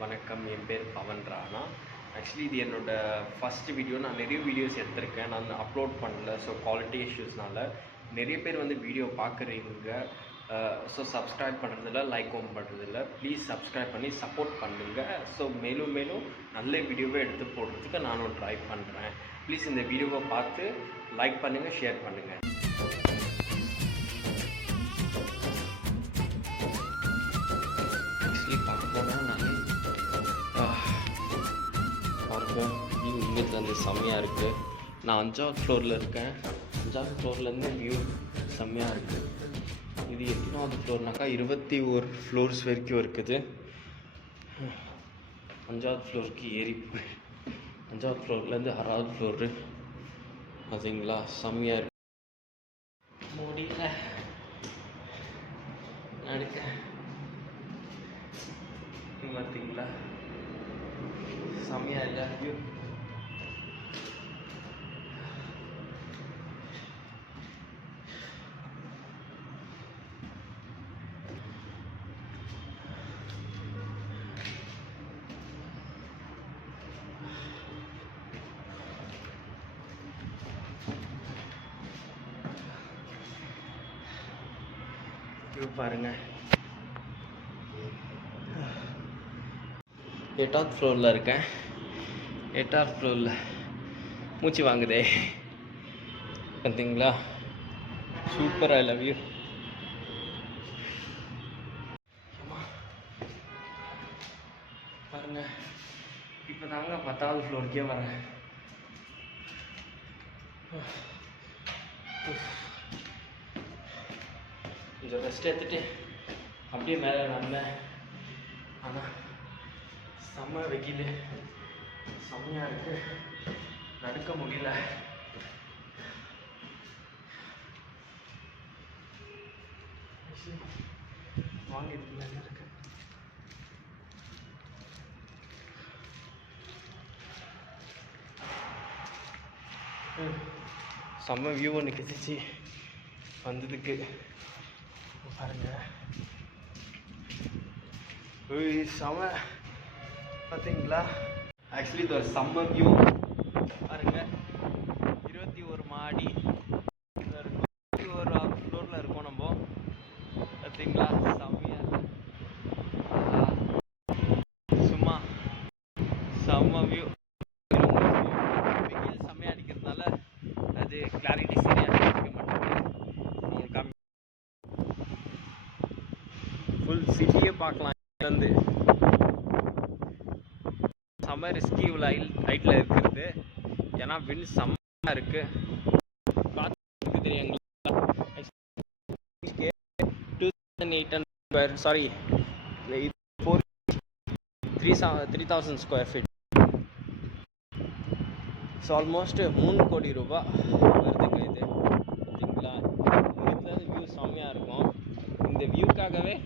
வணக்கம், என் பேர் பவன் ராணா. ஆக்சுவலி இது என்னோடய ஃபஸ்ட் வீடியோ. நான் நிறைய வீடியோஸ் எடுத்திருக்கேன், நான் அப்லோட் பண்ணல. ஸோ குவாலிட்டி இஷ்யூஸ்னால நிறைய பேர் வந்து வீடியோ பார்க்குறீங்க. ஸோ சப்ஸ்கிரைப் பண்ணுறதில்ல, லைக்கும் பண்ணுறதில்ல. ப்ளீஸ் சப்ஸ்கிரைப் பண்ணி சப்போர்ட் பண்ணுங்கள். ஸோ மேலும் மேலும் நல்ல வீடியோவை எடுத்து போடுறதுக்கு நானும் ட்ரை பண்ணுறேன். ப்ளீஸ் இந்த வீடியோவை பார்த்து லைக் பண்ணுங்கள், ஷேர் பண்ணுங்கள். ஆக்சுவலி பார்க்கணுன்னா பார்ப்போம். வியூ இங்கேருந்து வந்து செம்மையாக இருக்குது. நான் 5வது ஃப்ளோரில் இருக்கேன். 5வது ஃப்ளோர்லேருந்து வியூ செம்மையாக இருக்குது. இது எத்தனாவது ஃப்ளோர்னாக்கா 21 ஃப்ளோர்ஸ் வரைக்கும் இருக்குது. 5வது ஃப்ளோருக்கு ஏறி 5வது ஃப்ளோர்லேருந்து 6வது ஃப்ளோரு அதுங்களா செம்மையாக இருக்கு. முடியல நடக்க பார்த்தீங்களா, செம்மையாக இல்லை வியூ. பாருங்க, 8வது ஃப்ளோரில் இருக்கேன். 8வது ஃப்ளோரில் மூச்சு வாங்குதே பார்த்தீங்களா, சூப்பர். I love you. பாருங்க, இப்போ தாங்க 10வது ஃப்ளோருக்கே வரேன். கொஞ்சம் ரெஸ்ட் எடுத்துட்டு அப்படியே மேலே நடந்தேன். ஆனால் செம்ம வெயில், செம்மையாக இருக்கு, நடக்க முடியல. வாங்கிட்டு இருக்கு. செம்ம வியூ ஒன்று கிடச்சிச்சு வந்ததுக்கு. பாருங்க, செம்ம பார்த்தீங்களா. ஆக்சுவலி இது ஒரு செம்ம வியூ. பாருங்க, 21 மாடி, 21வது ஃப்ளோரில் இருக்கோம் நம்ம. பார்த்தீங்களா, செம்மையாக சும்மா செம்ம வியூ. வெயில் செம்மையாக அடிக்கிறதுனால அது கிளாரிட்டி சரியாக இருக்க மாட்டேங்குது. உங்களுக்கு ஃபுல் சிட்டியே பார்க்கலாம் இருந்து. செம்ம ரிஸ்கி இவ்வளோ ஹைட்டில் இருக்கிறது. ஏன்னா விண்ட் செம்மையாக இருக்குது. காற்று தெரியுங்களா. 2800 sorry 3000 square feet. So almost 3 கோடி ரூபா வருதுங்க இது. பார்த்தீங்களா, இங்கிருந்து வியூ செம்மையாக இருக்கும். இந்த வியூக்காகவே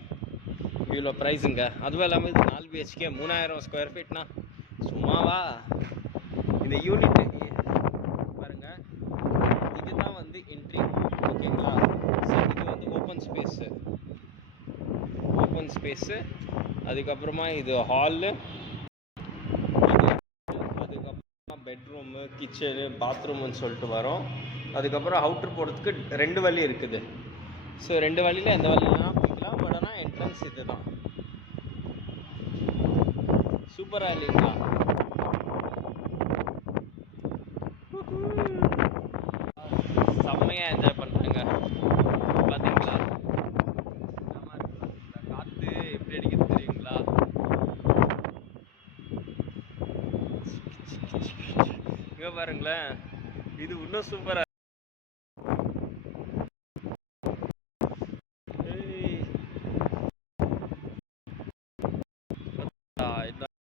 இவ்வளோ ப்ரைஸுங்க. அதுவும் இல்லாமல் இது 4 BHK 3000 ஸ்கொயர் ஃபீட்னா சும்மாவா. இந்த யூனிட் பாருங்க, இதுதான் வந்து என்ட்ரி. ஓகேங்களா. ஸோ இது வந்து ஓப்பன் ஸ்பேஸு. அதுக்கப்புறமா இது ஹாலு, அதுக்கப்புறமா பெட்ரூமு, கிச்சனு, பாத்ரூம்னு சொல்லிட்டு வரும். அதுக்கப்புறம் அவுட்ரு போகிறதுக்கு 2 வழி இருக்குது. ஸோ 2 வழியில் எந்த வழிலாம் போய்க்கலாம். பட் ஆனால் என்ட்ரன்ஸ் இது தான். சூப்பராக இல்லைங்களா. செம்மையாக என்ஜாய் பண்ணுறேங்க. பார்த்தீங்களா, காற்று எப்படி அடிக்குது தெரியுங்களா. இங்கே பாருங்களேன், இது இன்னும் சூப்பராக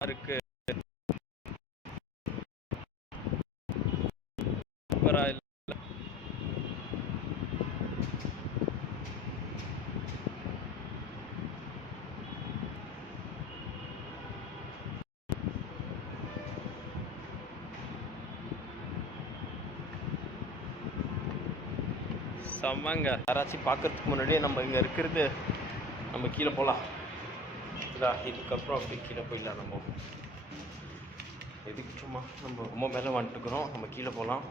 இருக்கு. சூப்பரா இல்லை. செம்மங்க. யாராச்சும் பார்க்கறதுக்கு முன்னாடியே நம்ம இங்கே இருக்கிறது, நம்ம கீழே போகலாம். இதுக்கப்புறம் அப்படி கீழே போயிடலாம். நம்ம எதுக்கு சும்மா நம்ம ரொம்ப மேலே வந்துட்டுக்கிறோம், நம்ம கீழே போகலாம்.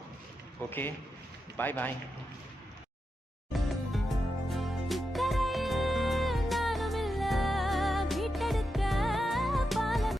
ஓகே, பாய் பாய்.